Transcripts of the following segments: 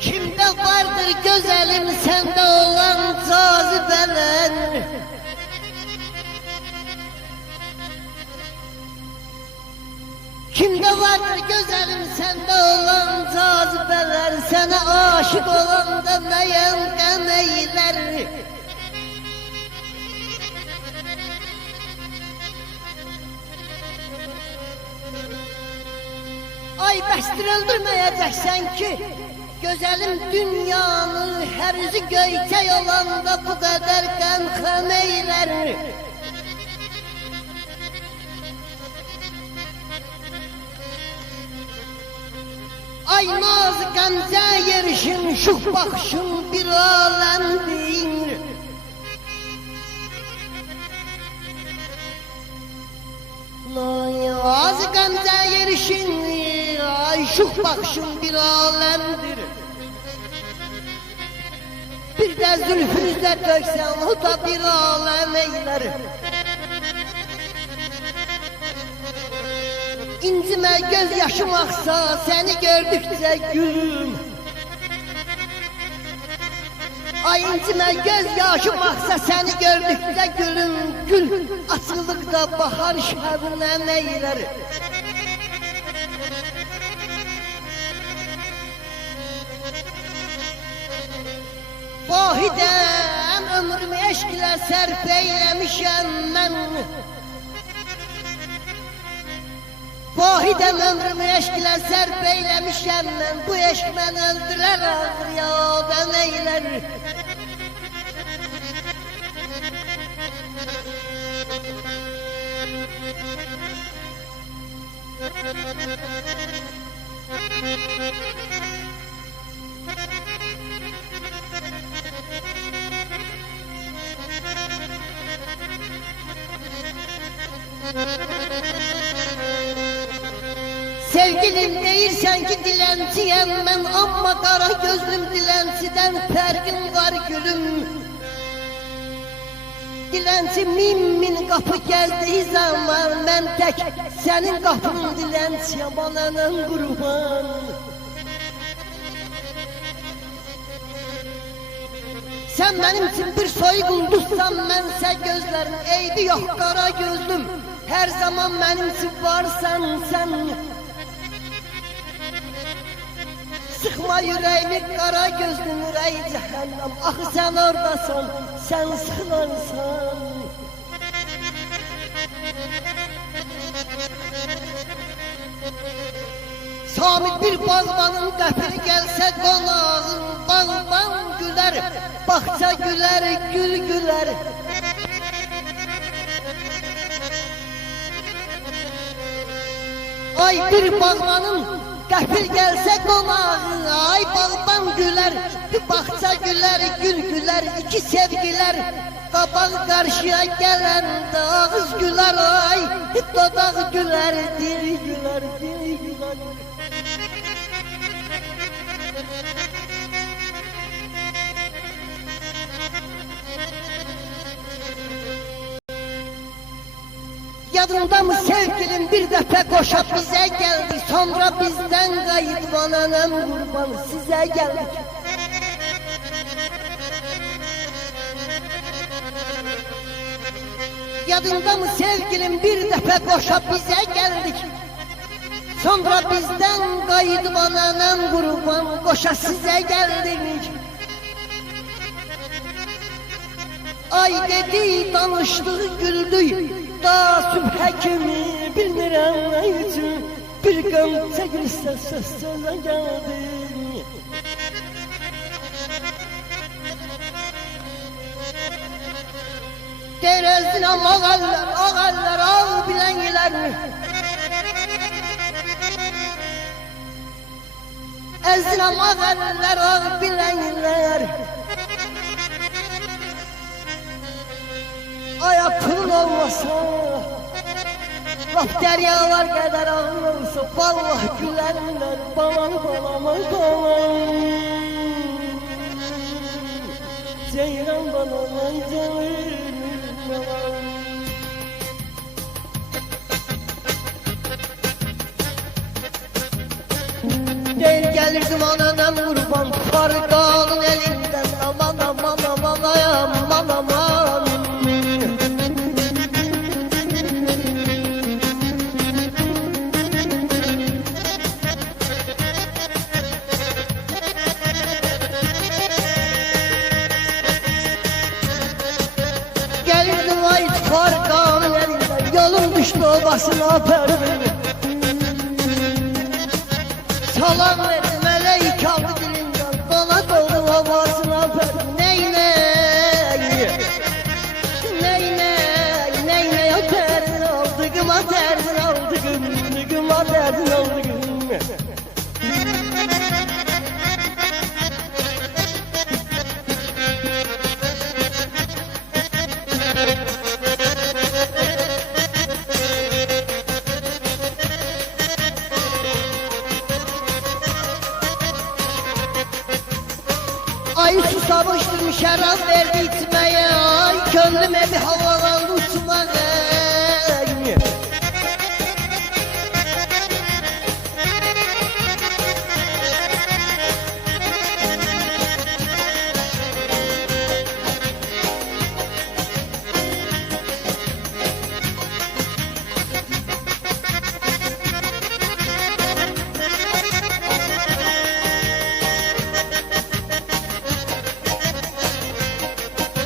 Kimde vardır güzelim sende olan cazibeler? Kimde vardır güzelim sende olan cazibeler? Sana aşık olan da ne yangın eyler? Ay bəsdir öldürməyəcəksən ki, güzelim dünyanı her yüzü göyçək olanda bu kadar qəm eylər. Ay naz qəmzə yerişin, şux baxışın bir aləmdir. Naz qəmzə yerişin, ay şux baxışın bir aləmdir. Bir de zülfünüzle döksen o da bir alem eyler. İncime göz yaşım aksa seni gördükçe gülüm. Ay incime göz yaşım aksa seni gördükçe gülüm. Gül açılıkta bahar şebnem eyler. Vahidem ömrümü eşkle sərf eylemişem mən. Vahidem ömrümü eşkle sərf eylemişem mən. Bu eşk mən öldürər ağır yadam eyler. Sevgilim deyirsən ki dilənciyəm mən, amma qara gözlüm diləncidən fərqim var gülüm. Dilənci min qapı gəzdiyi zaman mən tək sənin qapının dilənciyəm ananın qurban. Sən mənim üçün bir soyğunduzsan, mənsə gözlərin eybi yox qara gözlüm. Hər zaman mənim üçün varsan sən. Sıxma yüreğimi qara gözlüm, ürəyi cəhənnəm. Axı sən oradasan, sən sıxılarsan. Samit bir bağbanın qəfiri gəlsə qonağın, bağban gülər, bağça gülər, gül gülər. Ay bir bağbanın qəfil gəlsə qonağı, ay bağban gülər, bağça gülər, gül gülər, iki sevgilər. Qabaq qarşıya gələndə ağız gülər, ay dodaq gülər, dil gülər, dil gülər. Yadında mı sevgilim bir dəfə qoşa bizə gəldi, sonra bizdən qayıdıb ananəm qurban sizə gəldik. Yadında mı sevgilim bir dəfə qoşa bizə gəldik, sonra bizdən qayıdıb ananəm qurban qoşa sizə gəldik. Ay dedi, danışdığı güldük, da sübhə kimi bilmirəm nə üçün bir qəm çəkilsə söz sözə gəldi. Deyir özünəm ağallar, ağallar, ağ bilənlər. Gezdirəm ağəllər, ağ bilənlər. Ayak pulun olmasa, laf deryalar kadar ağır olsa, vallah gülenler, balam balam balam. Ceylan balam, ceylan balam. Değil gelirdim anadan kurban, Farkanın elinden, aman aman aman aman aman. Gelirdim ait Farkanın elinden, yolum düştü obasına perdim. Salam verdim meleği kaldı dilinden, bana doldu havasına perdim. Ney ney, ney ney, ney ney o derdin aldı gıma, derdin aldı güm, gıma derdin aldı güm. Ay susamıştım şarap verdi içmeye, ay gönlüme bir havalandı uçmaya.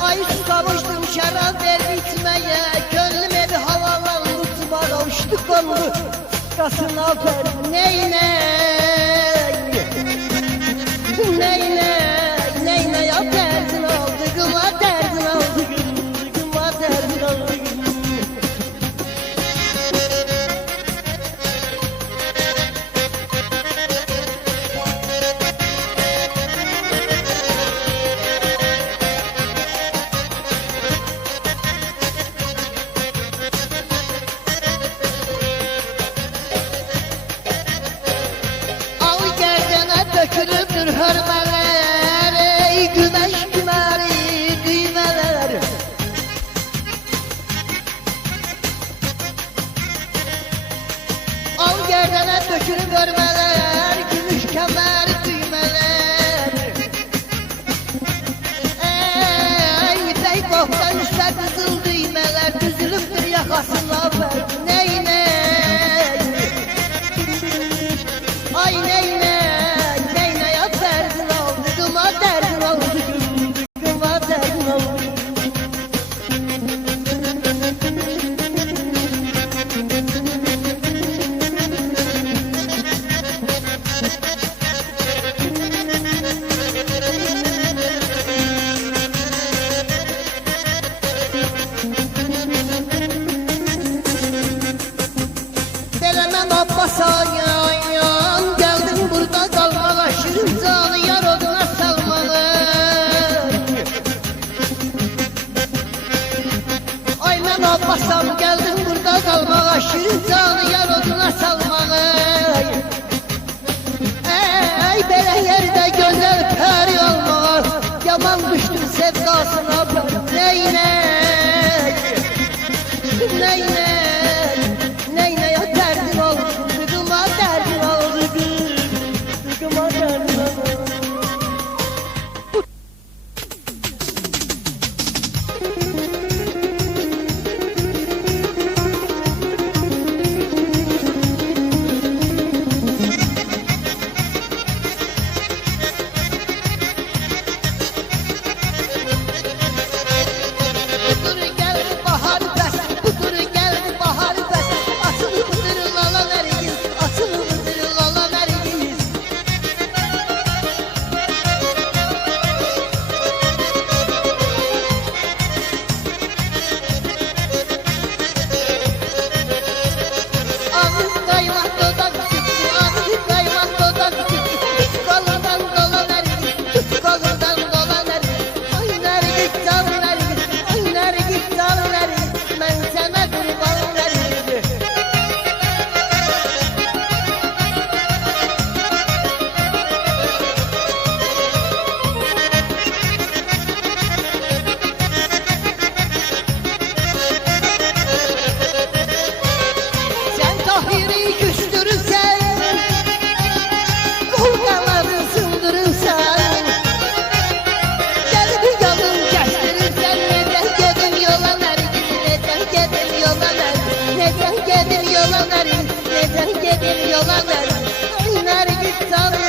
Ay susamıştım şarap verdi içmeye, gönlüme bir havalandı uçmaya. Uçtu kondu kasına perdim. Ney ney, ney ney, ney ney o derdin aldı gıma, derdin aldı güm, gıma derdin aldı güm. Dökülüptür hörmeler, ey güneş kümeri düğmeler. Al gerdene dökülüp hörmeler, gümüş kemer düğmeler. Ey ipek boktan üstte kızıl düğmeler, düzülüptür yakasına verdim. Ney ney, ay ney ney. Delemem Abbas'a yan, geldim burada kalmağa, şirin canı yar oduna salmağa. Ay ben Abbas'am geldim burada kalmağa, şirin canı yar oduna salmağa. Ey belə yerde güzel peri olmağa, yaman düştüm sevdasına ben. Ney ney, ney ney, ney ney o derdin oldu, gıma derdin oldu, gıma derdin oldu. Kalbimi küstürürsen, kol kanadı sındırırsan, gelip yolun kestirirsen, neden gedin yola Nergis, neden gedin yola Nergis, neden gedin yola Nergis, neden gedin yola Nergis, ay Nergis sana